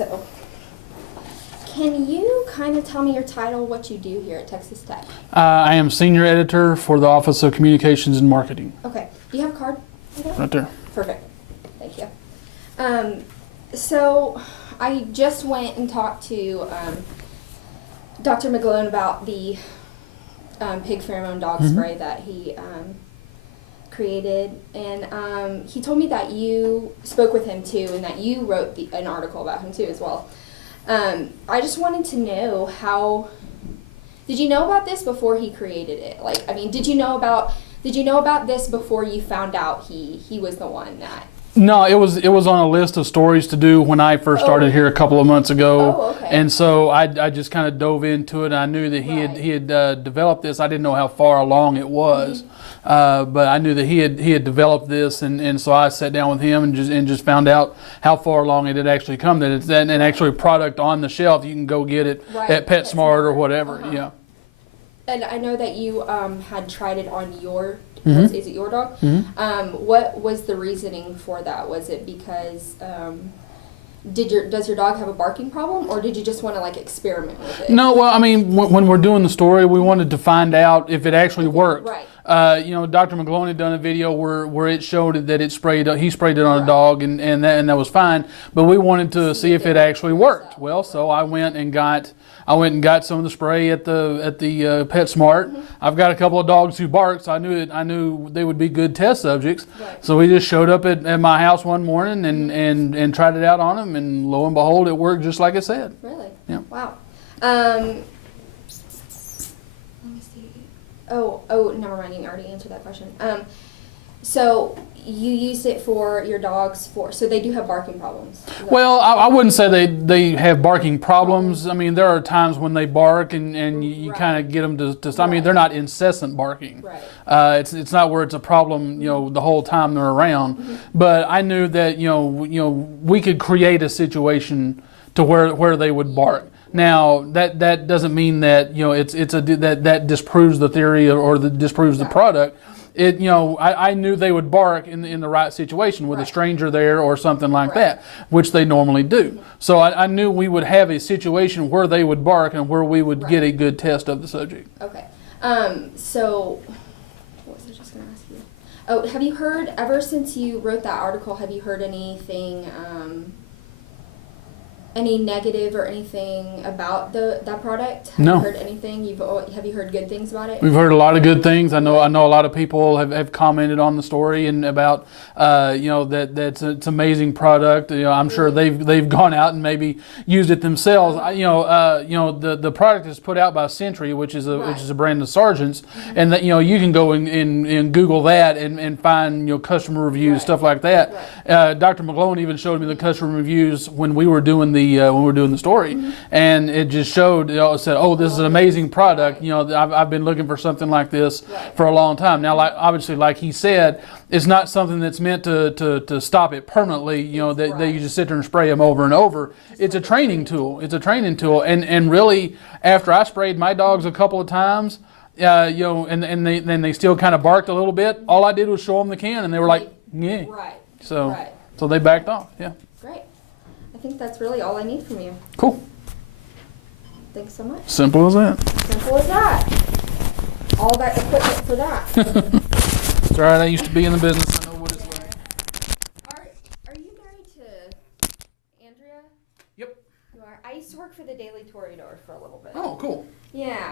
So, can you kind of tell me your title, what you do here at Texas Tech? I am senior editor for the Office of Communications and Marketing. Okay. Do you have a card? Right there. Perfect. Thank you. So, I just went and talked to Dr. McGlone about the pig pheromone dog spray that he created, and he told me that you spoke with him too, and that you wrote an article about him too as well. I just wanted to know did you know about this before he created it? Like, I mean, did you know about this before you found out he was the one that? No, it was on a list of stories to do when I first started here a couple of months ago. Oh, okay. And so I just kind of dove into it. I knew that he had developed this. I didn't know how far along it was, but I knew that he had developed this, and so I sat down with him and just found out how far along it had actually come. That it's an actual product on the shelf. You can go get it at PetSmart or whatever. Yeah. And I know that you had tried it on your. Is it your dog? What was the reasoning for that? Was it because does your dog have a barking problem, or did you just want to like experiment with it? No, well, I mean, when we're doing the story, we wanted to find out if it actually worked. Right. Dr. McGlone had done a video where it showed that he sprayed it on a dog, and that was fine. But we wanted to see if it actually worked. Well, so I went and got some of the spray at the PetSmart. I've got a couple of dogs who bark, so I knew they would be good test subjects. Right. So we just showed up at my house one morning and tried it out on them, and lo and behold, it worked just like it said. Really? Yeah. Wow. Let me see. Oh, never mind. You already answered that question. So you used it for your dogs so they do have barking problems. Well, I wouldn't say they have barking problems. I mean, there are times when they bark and you kind of get them to stop. I mean, they're not incessant barking. Right. It's not where it's a problem, the whole time they're around. But I knew that, we could create a situation to where they would bark. Now that doesn't mean that that disproves the theory or disproves the product. I knew they would bark in the right situation with a stranger there or something like that, which they normally do. So I knew we would have a situation where they would bark and where we would get a good test of the subject. Okay. So what was I just going to ask you? Oh, have you heard, ever since you wrote that article, have you heard anything, any negative or anything about that product? Have No. you heard anything? Have you heard good things about it? We've heard a lot of good things. I know a lot of people have commented on the story and about that's it's an amazing product. I'm sure they've gone out and maybe used it themselves. The product is put out by Century, which is a brand of Sargent's, and that you can go and Google that and find customer reviews, stuff like that. Dr. McGlone even showed me the customer reviews when we were doing the story, and it just showed. It said, "Oh, this is an amazing product." I've been looking for something like this for a long time. Now, obviously, like he said, it's not something that's meant to stop it permanently. That you just sit there and spray them over and over. It's a training tool. And really, after I sprayed my dogs a couple of times, and they still kind of barked a little bit. All I did was show them the can, and they were like, "Yeah." Right. So they backed off. Yeah. Great. I think that's really all I need from you. Cool. Thanks so much. Simple as that. Simple as that. All that equipment for that. It's all right. I used to be in the business. I know what it's like. Are you married to Andrea? Yep. You are. I used to work for the Daily Toreador for a little bit. Oh, cool. Yeah.